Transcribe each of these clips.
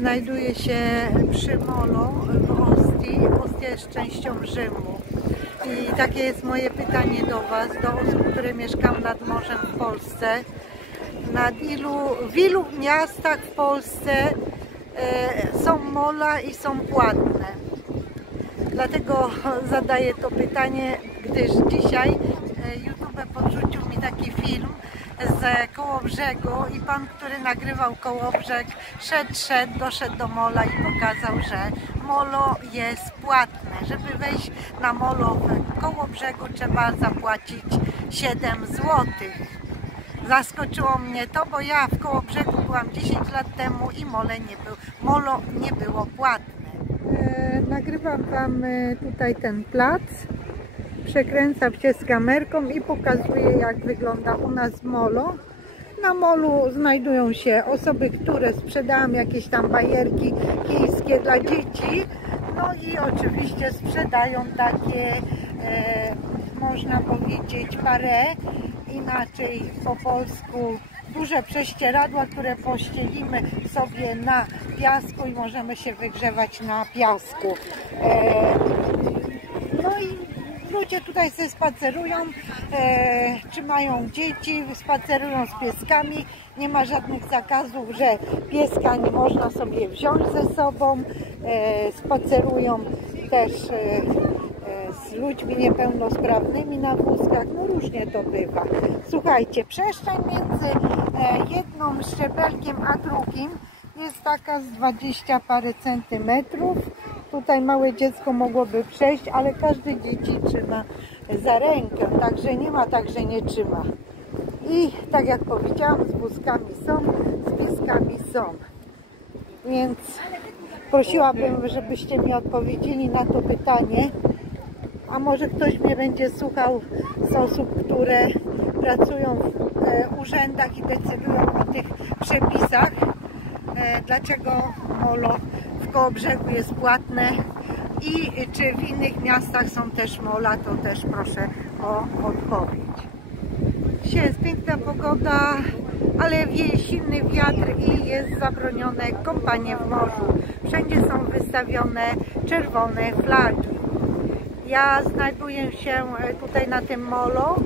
Znajduję się przy molo w Ostii. Ostia jest częścią Rzymu. I takie jest moje pytanie do Was, do osób, które mieszkają nad morzem w Polsce. W ilu miastach w Polsce są mola i są płatne? Dlatego zadaję to pytanie, gdyż dzisiaj YouTube podrzucił mi taki film z Kołobrzegu i pan, który nagrywał Kołobrzeg, doszedł do mola i pokazał, że molo jest płatne. Żeby wejść na molo w Kołobrzegu, trzeba zapłacić 7 zł. Zaskoczyło mnie to, bo ja w Kołobrzegu byłam 10 lat temu i molo nie było płatne. Nagrywam Wam tutaj ten plac. Przekręcam się z kamerką i pokazuję, jak wygląda u nas molo. Na molu znajdują się osoby, które sprzedają jakieś tam bajerki chińskie dla dzieci. No i oczywiście sprzedają takie, można powiedzieć, parę, inaczej po polsku duże prześcieradła, które pościelimy sobie na piasku i możemy się wygrzewać na piasku. No i ludzie tutaj sobie spacerują, trzymają dzieci, spacerują z pieskami. Nie ma żadnych zakazów, że pieska nie można sobie wziąć ze sobą. Spacerują też z ludźmi niepełnosprawnymi na wózkach. No różnie to bywa. Słuchajcie, przestrzeń między jednym szczebelkiem a drugim jest taka z 20 parę centymetrów. Tutaj małe dziecko mogłoby przejść, ale każde dzieci trzyma za rękę, także nie ma tak, że nie trzyma. I tak jak powiedziałam, z wózkami są, z pieskami są. Więc prosiłabym, żebyście mi odpowiedzieli na to pytanie. A może ktoś mnie będzie słuchał z osób, które pracują w urzędach i decydują o tych przepisach. Dlaczego molo w Kołobrzegu jest płatne i czy w innych miastach są też mola, to też proszę o odpowiedź. Dzisiaj jest piękna pogoda, ale wieje silny wiatr i jest zabronione kąpanie w morzu. Wszędzie są wystawione czerwone flagi. Ja znajduję się tutaj na tym molo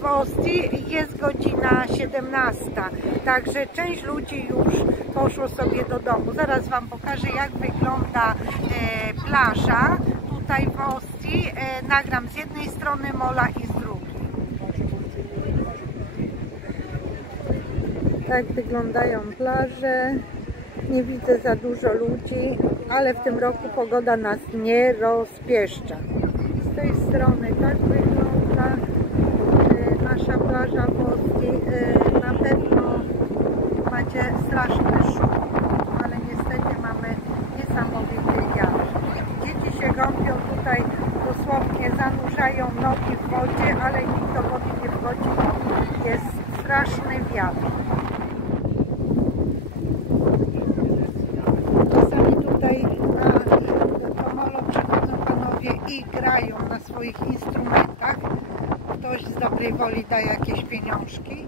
w Ostii, jest godzina 17, także część ludzi już poszło sobie do domu. Zaraz Wam pokażę, jak wygląda plaża tutaj w Ostii. Nagram z jednej strony mola i z drugiej. Tak wyglądają plaże. Nie widzę za dużo ludzi, ale w tym roku pogoda nas nie rozpieszcza. Z tej strony tak wygląda nasza plaża w Ostii. Na pewno macie straszny szum, ale niestety mamy niesamowity wiatr. Dzieci się kąpią tutaj, dosłownie zanurzają nogi w wodzie, ale nikt do wody nie wchodzi, bo jest straszny wiatr. Czasami tutaj na to molo przychodzą panowie i grają na swoich instrumentach. Ktoś z dobrej woli daje jakieś pieniążki.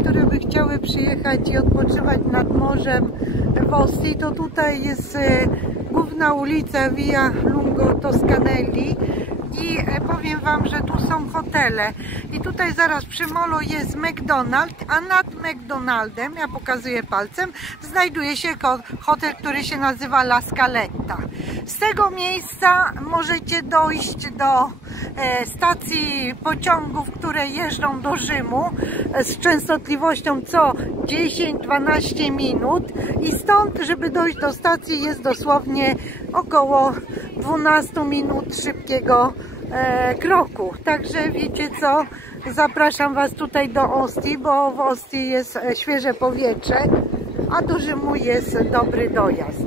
Które by chciały przyjechać i odpoczywać nad morzem w Ostii, to tutaj jest główna ulica Via Lungo Toscanelli i powiem Wam, że tu są hotele i tutaj zaraz przy molo jest McDonald's, a nad McDonaldem, ja pokazuję palcem, znajduje się hotel, który się nazywa La Scaletta. Z tego miejsca możecie dojść do stacji pociągów, które jeżdżą do Rzymu z częstotliwością co 10-12 minut i stąd, żeby dojść do stacji, jest dosłownie około 12 minut szybkiego kroku. Także wiecie co, zapraszam Was tutaj do Ostii, bo w Ostii jest świeże powietrze, a do Rzymu jest dobry dojazd.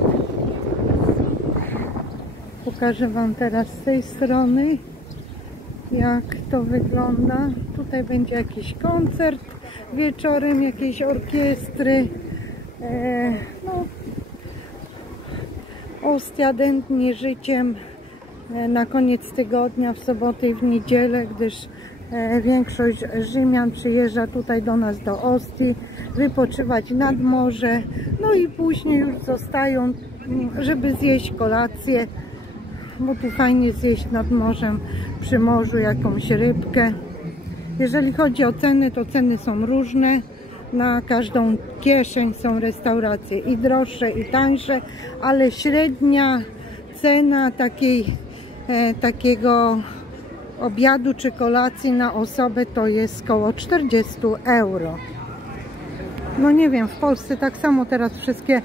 Pokażę Wam teraz z tej strony. jak to wygląda. Tutaj będzie jakiś koncert wieczorem, jakiejś orkiestry. No, Ostia dętnie życiem na koniec tygodnia, w sobotę i w niedzielę, gdyż większość Rzymian przyjeżdża tutaj do nas do Ostii wypoczywać nad morze, no i później już zostają, żeby zjeść kolację, bo tu fajnie zjeść nad morzem, przy morzu jakąś rybkę. Jeżeli chodzi o ceny, to ceny są różne. Na każdą kieszeń są restauracje i droższe, i tańsze, ale średnia cena takiego obiadu czy kolacji na osobę to jest około 40 euro. No nie wiem, w Polsce tak samo teraz wszystkie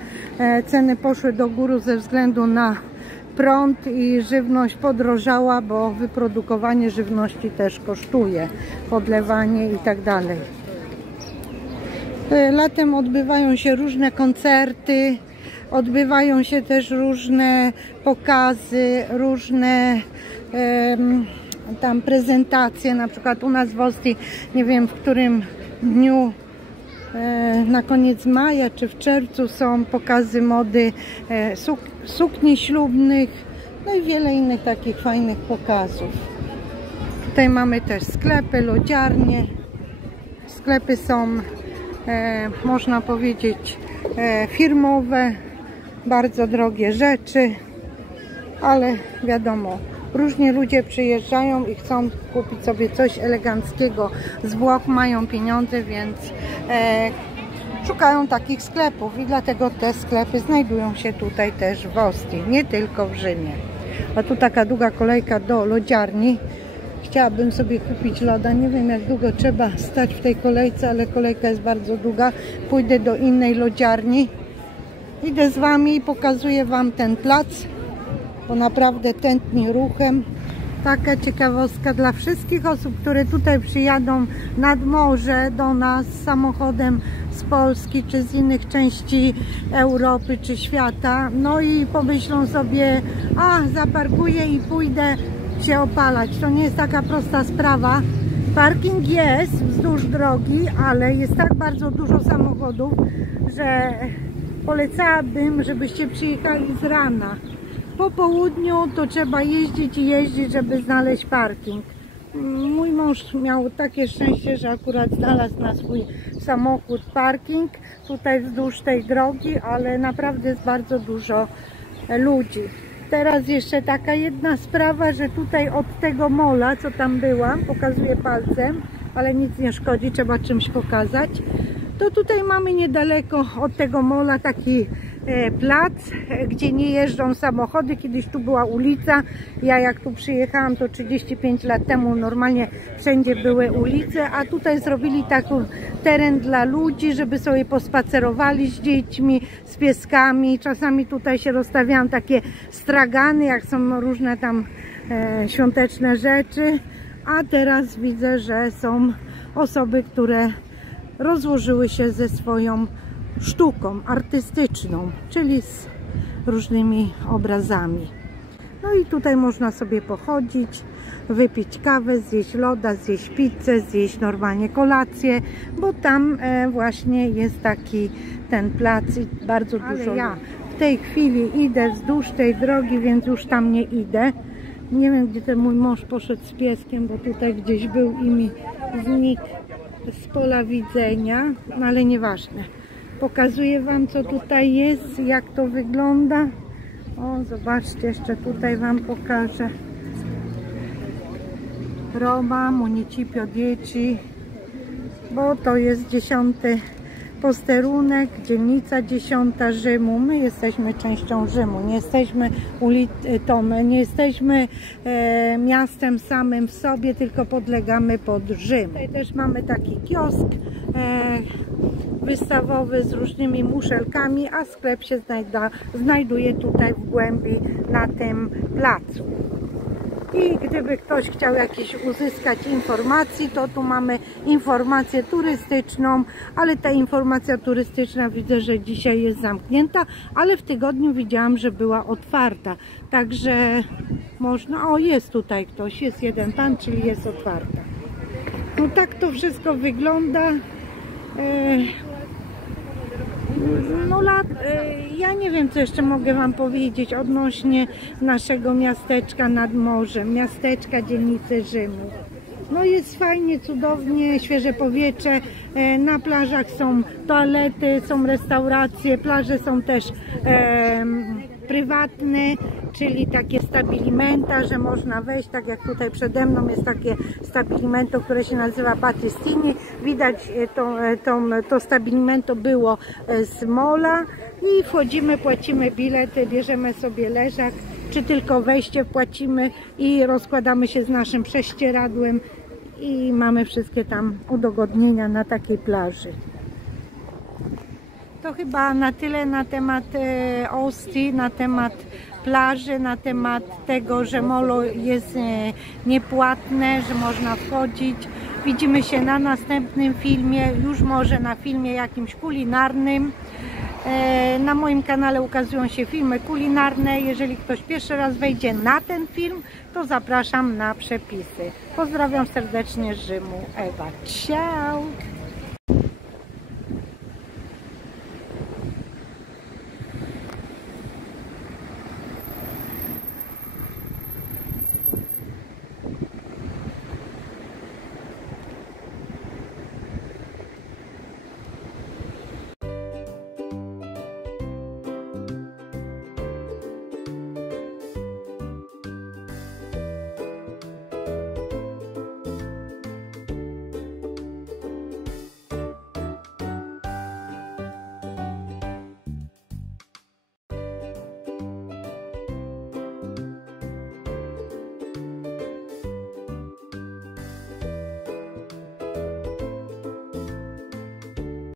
ceny poszły do góry ze względu na prąd i żywność podrożała, bo wyprodukowanie żywności też kosztuje, podlewanie i tak dalej. Latem odbywają się różne koncerty, odbywają się też różne pokazy, różne tam prezentacje, na przykład u nas w Ostii, nie wiem w którym dniu, na koniec maja czy w czerwcu są pokazy mody sukni ślubnych, no i wiele innych takich fajnych pokazów. Tutaj mamy też sklepy, lodziarnie. Sklepy są, można powiedzieć, firmowe, bardzo drogie rzeczy, ale wiadomo, różni ludzie przyjeżdżają i chcą kupić sobie coś eleganckiego z Włoch, mają pieniądze, więc szukają takich sklepów i dlatego te sklepy znajdują się tutaj też w Ostii, nie tylko w Rzymie. A tu taka długa kolejka do lodziarni. Chciałabym sobie kupić loda, nie wiem jak długo trzeba stać w tej kolejce, ale kolejka jest bardzo długa. Pójdę do innej lodziarni. Idę z Wami i pokazuję Wam ten plac, bo naprawdę tętni ruchem. Taka ciekawostka dla wszystkich osób, które tutaj przyjadą nad morze do nas samochodem z Polski czy z innych części Europy czy świata. No i pomyślą sobie, zaparkuję i pójdę się opalać. To nie jest taka prosta sprawa. Parking jest wzdłuż drogi, ale jest tak bardzo dużo samochodów, że polecałabym, żebyście przyjechali z rana. Po południu to trzeba jeździć i jeździć, żeby znaleźć parking. Mój mąż miał takie szczęście, że akurat znalazł na swój samochód parking tutaj wzdłuż tej drogi, ale naprawdę jest bardzo dużo ludzi. Teraz jeszcze taka jedna sprawa, że tutaj od tego mola, co tam byłam, pokazuję palcem, ale nic nie szkodzi, trzeba czymś pokazać. To tutaj mamy niedaleko od tego mola taki plac, gdzie nie jeżdżą samochody. Kiedyś tu była ulica. Ja jak tu przyjechałam, to 35 lat temu normalnie wszędzie były ulice, a tutaj zrobili taki teren dla ludzi, żeby sobie pospacerowali z dziećmi, z pieskami. Czasami tutaj się rozstawiają takie stragany, jak są różne tam świąteczne rzeczy, a teraz widzę, że są osoby, które rozłożyły się ze swoją sztuką artystyczną, czyli z różnymi obrazami. No i tutaj można sobie pochodzić, wypić kawę, zjeść loda, zjeść pizzę, zjeść normalnie kolację, bo tam właśnie jest taki ten plac i bardzo dużo. Ale ja w tej chwili idę wzdłuż tej drogi, więc już tam nie idę. Nie wiem, gdzie ten mój mąż poszedł z pieskiem, bo tutaj gdzieś był i mi znikł z pola widzenia, no ale nieważne. Pokazuję Wam, co tutaj jest, jak to wygląda. O, zobaczcie, jeszcze tutaj Wam pokażę. Roma Municipio Dieci, bo to jest 10. posterunek, dzielnica 10 Rzymu. My jesteśmy częścią Rzymu, nie jesteśmy nie jesteśmy miastem samym w sobie, tylko podlegamy pod Rzym. Tutaj też mamy taki kiosk wystawowy z różnymi muszelkami, a sklep się znajduje tutaj w głębi na tym placu. I gdyby ktoś chciał jakieś uzyskać informacji, to tu mamy informację turystyczną, ale ta informacja turystyczna widzę, że dzisiaj jest zamknięta, ale w tygodniu widziałam, że była otwarta. Także można. O, jest tutaj ktoś, jest jeden pan, czyli jest otwarta. No tak to wszystko wygląda. No ja nie wiem, co jeszcze mogę wam powiedzieć odnośnie naszego miasteczka nad morzem, miasteczka dzielnicy Rzymu. No jest fajnie, cudownie, świeże powietrze, na plażach są toalety, są restauracje, plaże są też prywatne, czyli takie stabilimenta, że można wejść, tak jak tutaj przede mną jest takie stabilimento, które się nazywa Battistini. Widać to stabilimento było z mola i wchodzimy, płacimy bilety, bierzemy sobie leżak, czy tylko wejście płacimy i rozkładamy się z naszym prześcieradłem i mamy wszystkie tam udogodnienia na takiej plaży. To chyba na tyle na temat Ostii, na temat plaży, na temat tego, że molo jest niepłatne, że można wchodzić. Widzimy się na następnym filmie, już może na filmie jakimś kulinarnym. Na moim kanale ukazują się filmy kulinarne. Jeżeli ktoś pierwszy raz wejdzie na ten film, to zapraszam na przepisy. Pozdrawiam serdecznie z Rzymu. Ewa. Ciao!